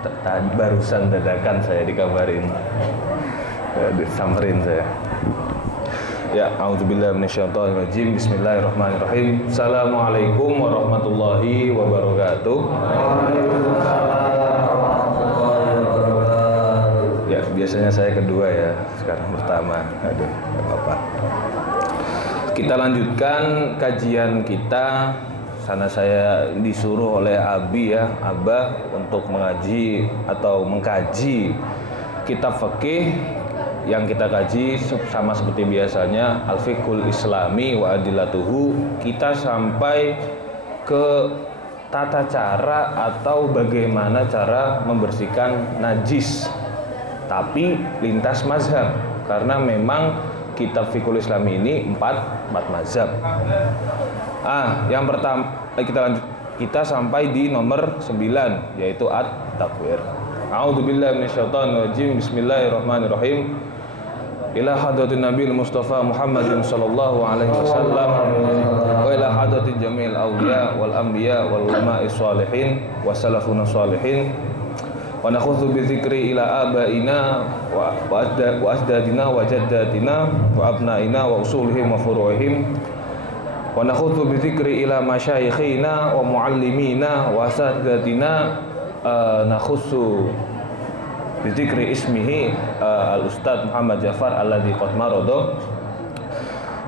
Tadi barusan dadakan saya dikabarin, disamperin saya. Ya, a'udzubillahi minasyaitonirrajim. Bismillahirrahmanirrahim. Assalamualaikum warahmatullahi wabarakatuh. Ya, biasanya saya kedua ya, sekarang pertama. Aduh, enggak apa-apa. Kita lanjutkan kajian kita. Sana saya disuruh oleh Abi ya, Abah untuk mengaji atau mengkaji kitab fikih yang kita kaji sama seperti biasanya Al-Fiqhul Islami wa Adillatuhu. Kita sampai ke tata cara atau bagaimana cara membersihkan najis, tapi lintas mazhab, karena memang kitab Fiqhul Islami ini empat mazhab. Yang pertama kita sampai di nomor 9, yaitu at-takwir. A'udzubillahi minasyaitonirrajim. Bismillahirrahmanirrahim. Ila hadratin Nabil Mustafa Muhammadin sallallahu alaihi wasallam wa ila hadratin jamil awliya wal anbiya wal ulama'i sholihin wa salafun sholihin wa nakhudhu bi dzikri ila abaina wa ajdadina wa jaddatina wa abnaina wa usulihim wa furu'ihim wa nakhudhu bi dzikri ila masyayikhina wa muallimina wa asatidatina nakhussu bi dzikri ismihi al-ustadz Muhammad Jafar alladzi qad marada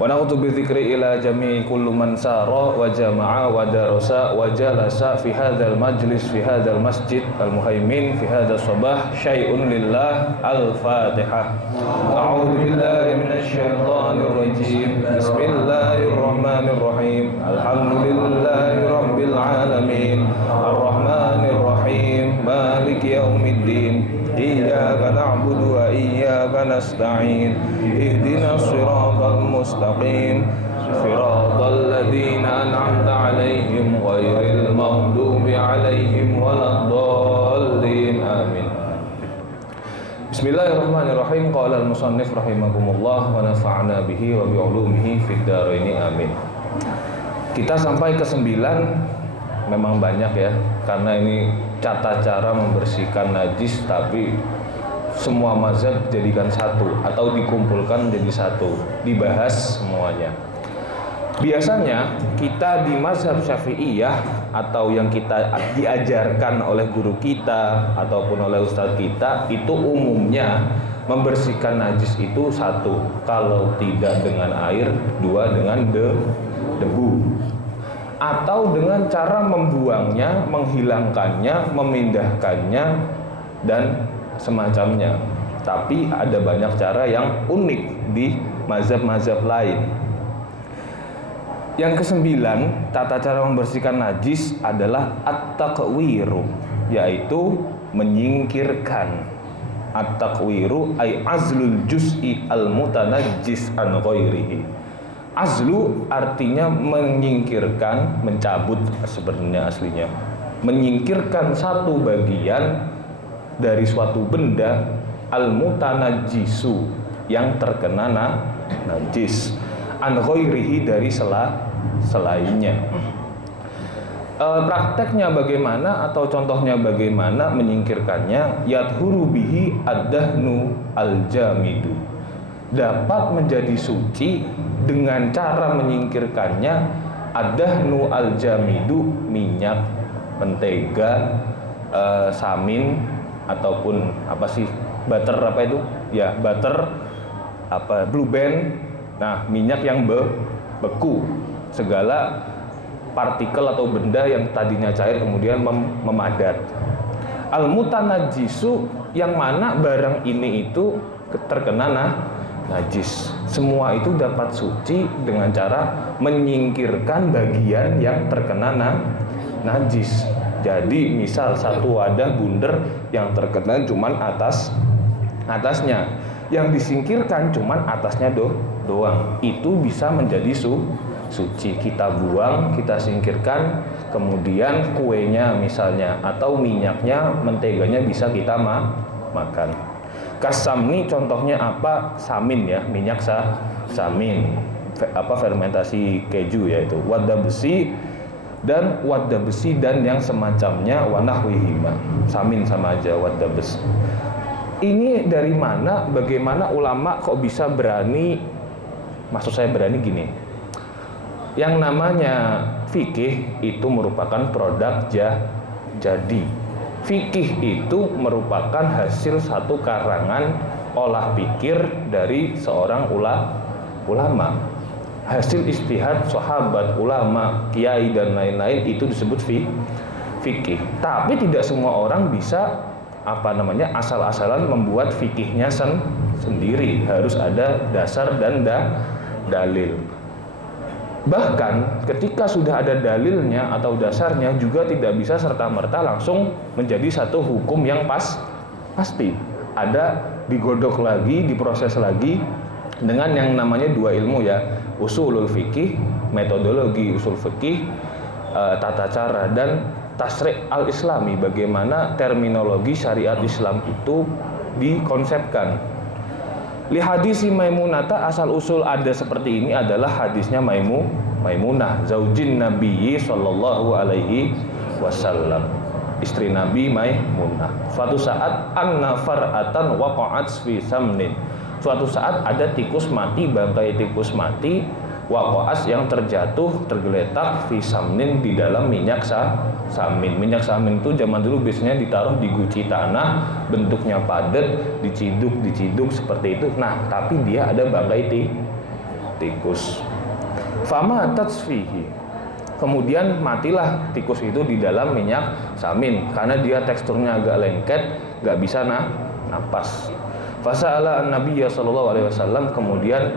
wa nakhudhu bi dzikri ila jami'i kullu man sara wa jama'a wa darasa wa jalasa fi hadzal majlis fi hadzal masjid al-muhaimin fi hadzal sabah syai'un lillah. Al-Fatihah. A'udzu billahi minasy syaithanir rajim. Bismillahirrahmanirrahim. Alhamdulillahi rabbil alamin. Arrahmanir rahim. Maliki yaumiddin. Iyyaka na'budu wa iyyaka nasta'in. Ihdinas siratal mustaqim. Siratal ladzina an'amta 'alaihim ghairil maghdubi 'alaihim waladdallin. Amin. Bismillahirrahmanirrahim. Qala al-musannif rahimakumullah wa nafa'na bihi wa bi 'ulumihi fid dharain. Amin. Kita sampai ke 9, memang banyak ya, karena ini tata cara membersihkan najis, tapi semua mazhab dijadikan satu atau dikumpulkan menjadi satu, dibahas semuanya. Biasanya kita di mazhab Syafi'iyah atau yang kita diajarkan oleh guru kita ataupun oleh ustadz kita, itu umumnya membersihkan najis itu satu, kalau tidak dengan air, dua dengan debu, atau dengan cara membuangnya, menghilangkannya, memindahkannya, dan semacamnya. Tapi ada banyak cara yang unik di mazhab-mazhab lain. Yang kesembilan, tata cara membersihkan najis adalah at-taqwiru, yaitu menyingkirkan. At-taqwiru ay azlul juz'i al-mutanajjis an ghairihi. Azlu artinya menyingkirkan, mencabut sebenarnya aslinya. Menyingkirkan satu bagian dari suatu benda al-mutanajjisu, yang terkena najis, an ghairihi, dari selainnya. Prakteknya bagaimana atau contohnya bagaimana menyingkirkannya? Yadhuru bihi ad-dahnu al-jamidu. Dapat menjadi suci dengan cara menyingkirkannya ad-dahnu al-jamidu, minyak, mentega, samin, ataupun apa sih, butter, apa itu? Ya, butter, apa, blue band. Nah, minyak yang beku, segala partikel atau benda yang tadinya cair kemudian memadat. Al-mutanajjisu, yang mana barang ini itu terkena najis. Semua itu dapat suci dengan cara menyingkirkan bagian yang terkena najis. Jadi misal satu wadah bundar yang terkena cuman atasnya, yang disingkirkan cuman atasnya doang, itu bisa menjadi suci. Kita buang, kita singkirkan, kemudian kuenya misalnya atau minyaknya, menteganya bisa kita makan. Kasamni, contohnya apa? Samin ya, minyak samin, apa, fermentasi keju, yaitu wadabsi, dan wadda besi dan yang semacamnya, wa nahwihima. Samin sama aja, wadda besi. Ini dari mana, bagaimana ulama kok bisa berani, maksud saya berani gini, yang namanya fikih itu merupakan produk jadi. Fikih itu merupakan hasil satu karangan olah pikir dari seorang ulama. Hasil istihad sahabat, ulama, kiai dan lain-lain, itu disebut fikih. Tapi tidak semua orang bisa asal-asalan membuat fikihnya sendiri. Harus ada dasar dan dalil. Bahkan ketika sudah ada dalilnya atau dasarnya juga tidak bisa serta-merta langsung menjadi satu hukum yang pasti. Ada digodok lagi, diproses lagi dengan yang namanya dua ilmu ya, usulul fikih, metodologi usul fikih, tata cara, dan tasri' al-islami, bagaimana terminologi syariat Islam itu dikonsepkan. Li hadisi Maimunata, asal usul ada seperti ini adalah hadisnya Maimunah, zaujin Nabi sallallahu alaihi wasallam, istri Nabi Maimunah. Suatu saat anna far'atan waqa'at fi samnin. Suatu saat ada tikus mati, bangkai tikus mati, waqa'at yang tergeletak fi samnin, di dalam minyak samin. Minyak samin itu zaman dulu biasanya ditaruh di guci tanah, bentuknya padat, diciduk seperti itu. Nah, tapi dia ada bangkai tikus. Fama tatsfihi. Kemudian matilah tikus itu di dalam minyak samin karena dia teksturnya agak lengket, nggak bisa napas. Fasa'ala an-Nabiy sallallahu alaihi wasallam, kemudian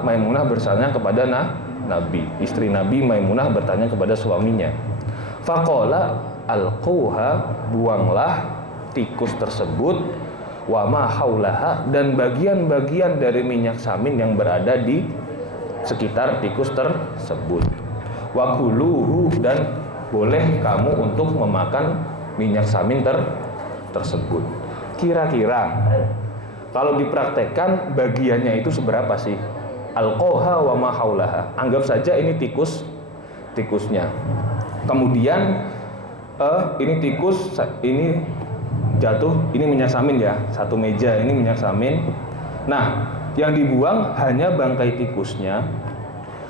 Maimunah bertanya kepada Nabi, istri Nabi Maimunah bertanya kepada suaminya. Faqala alquha, buanglah tikus tersebut, wa ma haulaha, dan bagian-bagian dari minyak samin yang berada di sekitar tikus tersebut. Wa kuluhu, dan boleh kamu untuk memakan minyak samin tersebut. Kira-kira kalau dipraktekkan bagiannya itu seberapa sih? Alqoha wa ma haulaha. Anggap saja ini tikusnya. Kemudian ini tikus, ini jatuh, ini minyak samin ya. Satu meja ini minyak samin. Nah, yang dibuang hanya bangkai tikusnya.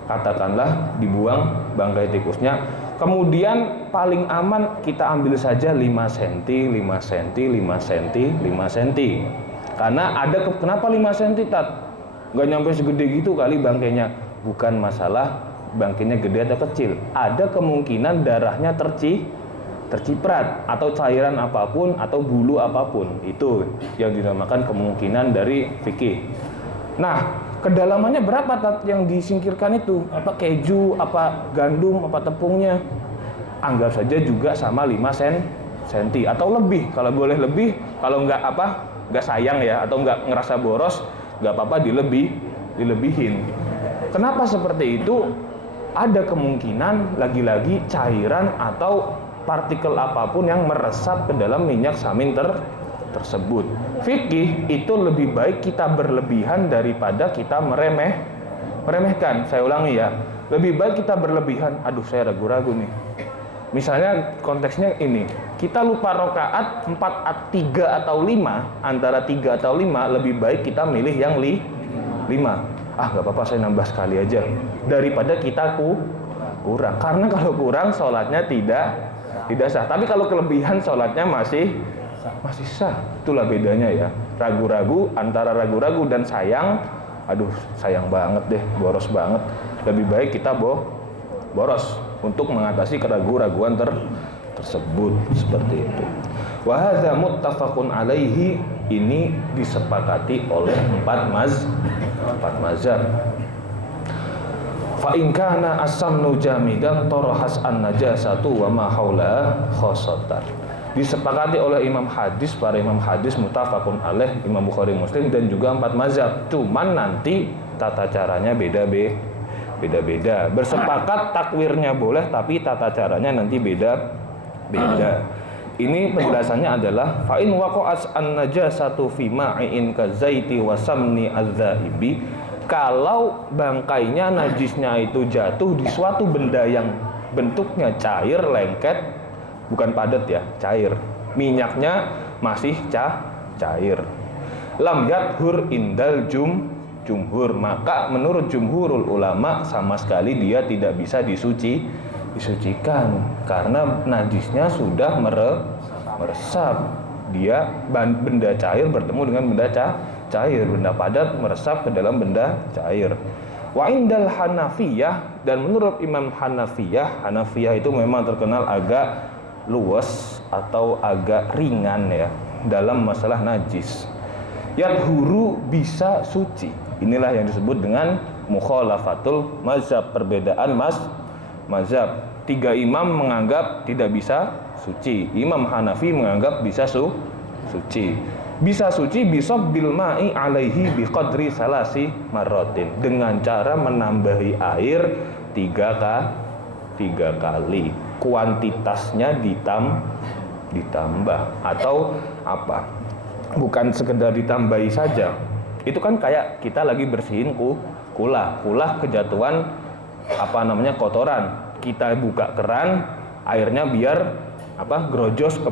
Katakanlah dibuang bangkai tikusnya. Kemudian paling aman kita ambil saja 5 cm, 5 cm, 5 cm, 5 cm. Karena ada kenapa 5 cm, Tat? Nggak nyampe segede gitu kali bangkainya. Bukan masalah bangkainya gede atau kecil. Ada kemungkinan darahnya terciprat atau cairan apapun atau bulu apapun. Itu yang dinamakan kemungkinan dari fikih. Nah, kedalamannya berapa, Tat, yang disingkirkan itu? Apa keju, apa gandum, apa tepungnya? Anggap saja juga sama 5 cm atau lebih. Kalau boleh lebih, kalau nggak sayang ya, atau nggak ngerasa boros, nggak apa-apa dilebihin. Kenapa seperti itu? Ada kemungkinan lagi-lagi cairan atau partikel apapun yang meresap ke dalam minyak samin tersebut. Fikih itu lebih baik kita berlebihan daripada kita meremehkan. Saya ulangi ya, lebih baik kita berlebihan. Aduh, saya ragu-ragu nih. Misalnya konteksnya ini, kita lupa rokaat 4, 3 atau 5, antara 3 atau 5, lebih baik kita milih yang 5. Nggak apa-apa, saya nambah sekali aja, daripada kita kurang. Karena kalau kurang sholatnya tidak sah. Tapi kalau kelebihan sholatnya masih sah. Itulah bedanya ya. Ragu-ragu, antara ragu-ragu dan sayang. Aduh, sayang banget deh, boros banget. Lebih baik kita boros untuk mengatasi keraguan-raguan tersebut, seperti itu. Wa hadza muttafaqun alaihi, ini disepakati oleh 4 mazhab. Fa in kana as-samnu jamidan tarahas an-najasatu wa ma haula khosatan. Disepakati oleh para imam hadis muttafaqun alaih, Imam Bukhari, Muslim, dan juga 4 mazhab. Cuman nanti tata caranya beda-beda. Bersepakat takwirnya boleh, tapi tata caranya nanti beda. Ini penjelasannya adalah fa in waqa'at an-najasatu fi ma'in kazaiti wa samni az-zaibi. Kalau bangkainya, najisnya itu jatuh di suatu benda yang bentuknya cair, lengket, bukan padat ya, cair. Minyaknya masih cair. Lam yathur indal jumhur, maka menurut jumhurul ulama sama sekali dia tidak bisa disucikan karena najisnya sudah meresap. Dia benda cair bertemu dengan benda cair, benda padat meresap ke dalam benda cair. Wa indal Hanafiyah, dan menurut Imam Hanafiyah itu memang terkenal agak luas atau agak ringan ya dalam masalah najis. Yathuru, bisa suci. Inilah yang disebut dengan mukhalafatul mazhab, perbedaan mazhab. 3 imam menganggap tidak bisa suci. Imam Hanafi menganggap bisa suci. Bisa suci bisobbil ma'i alaihi biqadri salasi marratin, dengan cara menambahi air 3 kali. Kuantitasnya ditambah atau apa? Bukan sekedar ditambahi saja. Itu kan kayak kita lagi bersihin kulah kejatuhan kotoran. Kita buka keran, airnya biar grojos ke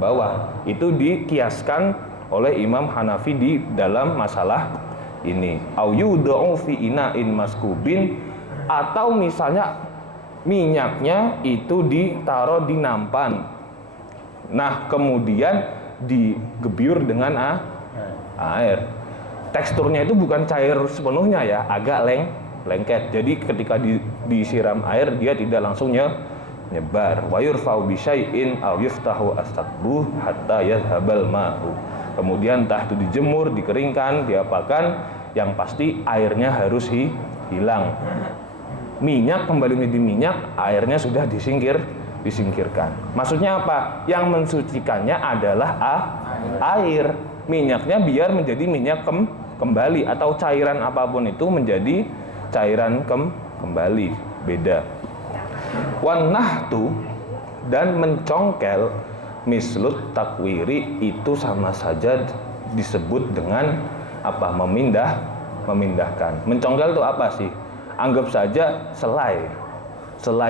bawah. Itu dikiaskan oleh Imam Hanafi di dalam masalah ini. Au yud'u fi ina'in maskubin, atau misalnya minyaknya itu ditaruh di nampan. Nah, kemudian digebyur dengan air. Teksturnya itu bukan cair sepenuhnya ya, agak lengket. Jadi ketika disiram air dia tidak langsung nyebar. Wa yurfa'u bi syai'in aw yuftahu as-sabbu hatta yadhhabal ma'u. Kemudian entah itu dijemur, dikeringkan, diapakan, yang pasti airnya harus hilang. Minyak kembali menjadi minyak, airnya sudah disingkirkan. Maksudnya apa? Yang mensucikannya adalah air. Minyaknya biar menjadi minyak kembali, atau cairan apapun itu menjadi cairan kembali, beda. Wan nahtu, dan mencongkel mislut takwiri, itu sama saja disebut dengan memindahkan. Mencongkel itu apa sih? Anggap saja selai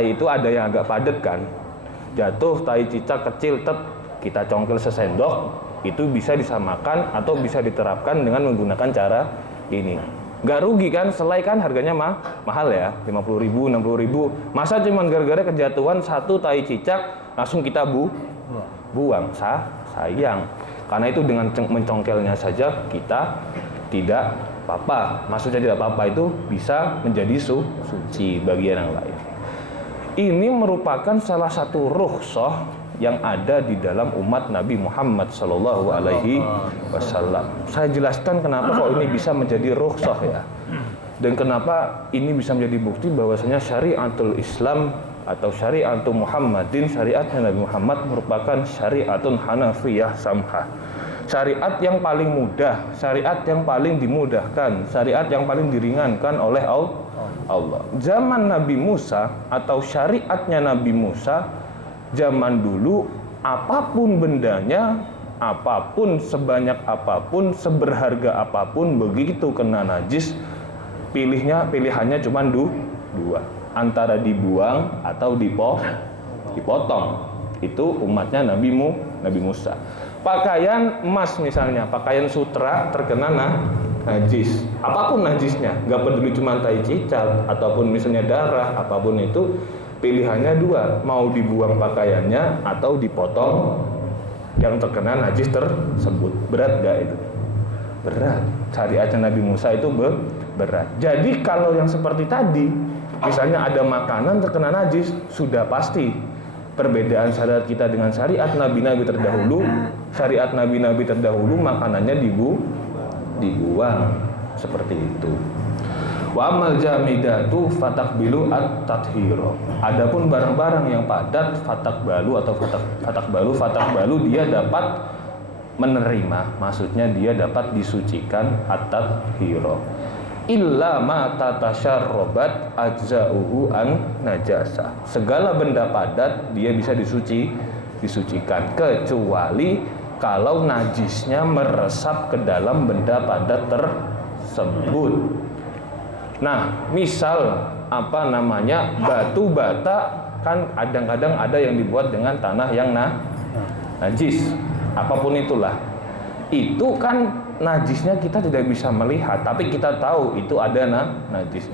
itu ada yang agak padat kan, jatuh tai cicak kecil, kita congkel sesendok, itu bisa disamakan atau bisa diterapkan dengan menggunakan cara ini. Gak rugi kan, selai kan harganya mahal ya, 50.000, 60.000. Masa cuman gara-gara kejatuhan satu tai cicak langsung kita buang, sayang. Karena itu dengan mencongkelnya saja kita tidak apa-apa. Maksudnya tidak apa-apa itu bisa menjadi suci bagian yang lain. Ini merupakan salah satu rukhsah yang ada di dalam umat Nabi Muhammad Sallallahu Alaihi Wasallam. Saya jelaskan kenapa kok ini bisa menjadi rukhsah ya, dan kenapa ini bisa menjadi bukti bahwasanya syariatul Islam atau syariatul Muhammadin, syariatnya Nabi Muhammad merupakan syariatun Hanafiyah samhah. Syariat yang paling mudah, syariat yang paling dimudahkan, syariat yang paling diringankan oleh Allah. Zaman Nabi Musa atau syariatnya Nabi Musa zaman dulu, apapun bendanya, apapun, sebanyak apapun, seberharga apapun, begitu kena najis, pilihannya cuma dua, antara dibuang atau dipotong. Itu umatnya Nabi Musa. Pakaian emas misalnya, pakaian sutra terkena najis, apapun najisnya, gak peduli cuma tai cicak ataupun misalnya darah, apapun itu, pilihannya dua, mau dibuang pakaiannya atau dipotong yang terkena najis tersebut. Berat gak itu? Berat. Syariatnya Nabi Musa itu berat. Jadi kalau yang seperti tadi, misalnya ada makanan terkena najis, sudah pasti perbedaan syariat kita dengan syariat nabi-nabi terdahulu. Syariat nabi-nabi terdahulu makanannya dibuang seperti itu. Wa amal jamidatu fatakbilu at-tathhiro. Adapun barang-barang yang padat, fatakbalu dia dapat menerima, maksudnya dia dapat disucikan at-tathhiro. Illa ma tatasyarrobat ajza'uhu an najasa. Segala benda padat dia bisa disucikan, kecuali kalau najisnya meresap ke dalam benda padat tersebut. Nah, misal batu bata kan kadang-kadang ada yang dibuat dengan tanah yang najis, apapun itulah. Itu kan najisnya kita tidak bisa melihat, tapi kita tahu itu ada najis.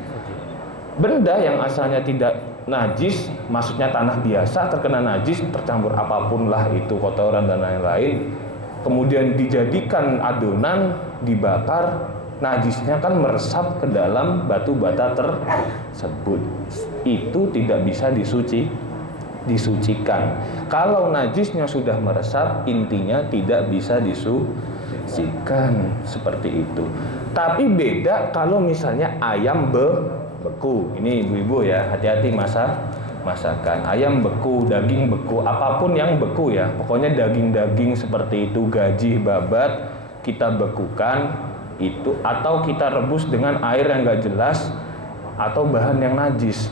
Benda yang asalnya tidak najis, maksudnya tanah biasa terkena najis, tercampur apapun lah itu, kotoran dan lain-lain, kemudian dijadikan adonan, dibakar, najisnya kan meresap ke dalam batu bata tersebut. Itu tidak bisa disucikan. Kalau najisnya sudah meresap, intinya tidak bisa disucikan, seperti itu. Tapi beda kalau misalnya ayam beku. Ini ibu-ibu ya, hati-hati masakan. Ayam beku, daging beku, apapun yang beku ya. Pokoknya daging-daging seperti itu, gaji, babat, kita bekukan itu, atau kita rebus dengan air yang gak jelas atau bahan yang najis.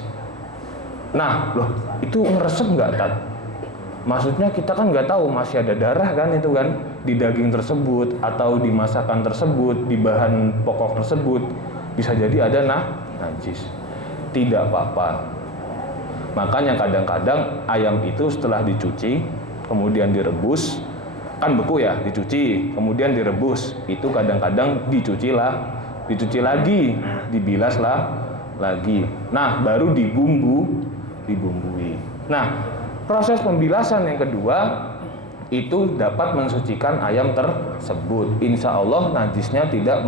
Nah, loh, itu ngeresep nggak, Tat? Maksudnya kita kan nggak tahu masih ada darah kan itu kan di daging tersebut, atau di masakan tersebut, di bahan pokok tersebut, bisa jadi ada najis. Tidak apa-apa. Makanya kadang-kadang ayam itu setelah dicuci, kemudian direbus, kan beku ya, dicuci, kemudian direbus, itu kadang-kadang dicuci lagi, dibilas lagi. Nah, baru dibumbui. Nah, proses pembilasan yang kedua itu dapat mensucikan ayam tersebut. Insya Allah najisnya tidak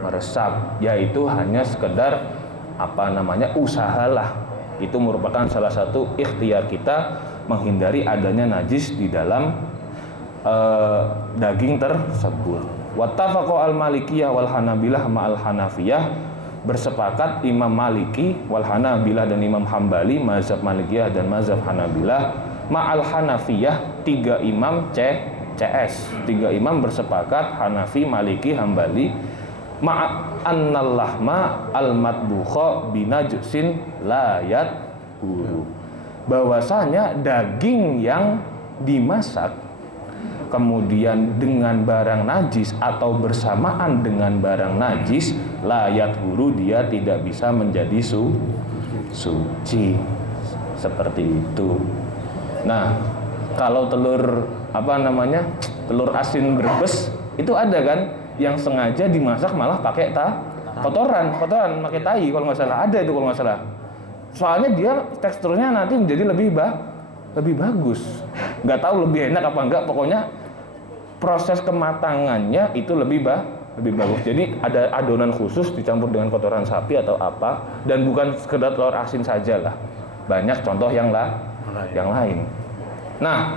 meresap, yaitu hanya sekedar usahalah. Itu merupakan salah satu ikhtiar kita menghindari adanya najis di dalam daging tersebut. Wattafaqo al-Malikiyah wal Hanabilah ma'al Hanafiyah, bersepakat Imam Maliki wal Hanabilah dan Imam Hambali, mazhab Malikiyah dan mazhab Hanabilah, ma'al Hanafiyah, 3 imam CS, 3 imam bersepakat, Hanafi, Maliki, Hambali, ma'annal lahma al-matbukha binajsin layat huru, bahwasanya daging yang dimasak kemudian dengan barang najis atau bersamaan dengan barang najis, layat huru, dia tidak bisa menjadi suci, seperti itu. Nah, kalau telur telur asin Brebes itu ada kan yang sengaja dimasak malah pakai kotoran pakai tai, kalau nggak salah ada itu, kalau nggak salah. Soalnya dia teksturnya nanti menjadi lebih bagus. Nggak tahu lebih enak apa enggak, pokoknya proses kematangannya itu lebih bagus. Jadi ada adonan khusus dicampur dengan kotoran sapi atau apa, dan bukan sekedar telur asin saja lah. Banyak contoh yang lain. Nah,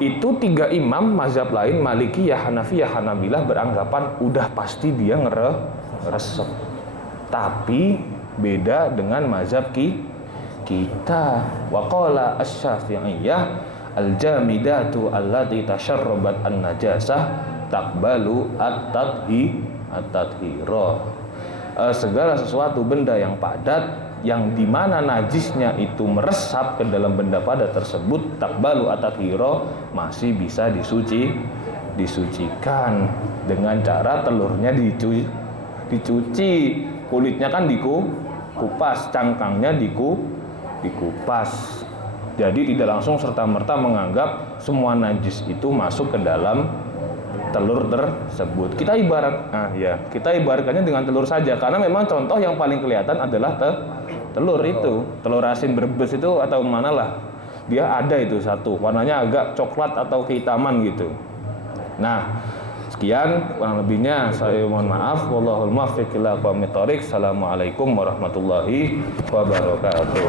itu 3 imam mazhab lain, Malikiyah, Hanafiyah, Hanabilah, beranggapan udah pasti dia ngeresep. Tapi beda dengan mazhab kita. Waqala asy-Syafi'iyah al-jamidatu allati tasharrabat an-najasah taqbalu at-tathira. Segala sesuatu benda yang padat yang dimana najisnya itu meresap ke dalam benda padat tersebut, taqbalu at-tathira, masih bisa disucikan dengan cara telurnya dicuci, kulitnya kan dikupas, cangkangnya dikupas. Jadi tidak langsung serta-merta menganggap semua najis itu masuk ke dalam telur tersebut. Kita ibaratkannya dengan telur saja, karena memang contoh yang paling kelihatan adalah telur itu, telur asin Brebes itu atau mana lah, dia ada itu satu, warnanya agak coklat atau kehitaman gitu. Nah, sekian kurang lebihnya saya mohon maaf. Wallahul muwaffiq ila aqwamit thoriq. Assalamualaikum warahmatullahi wabarakatuh.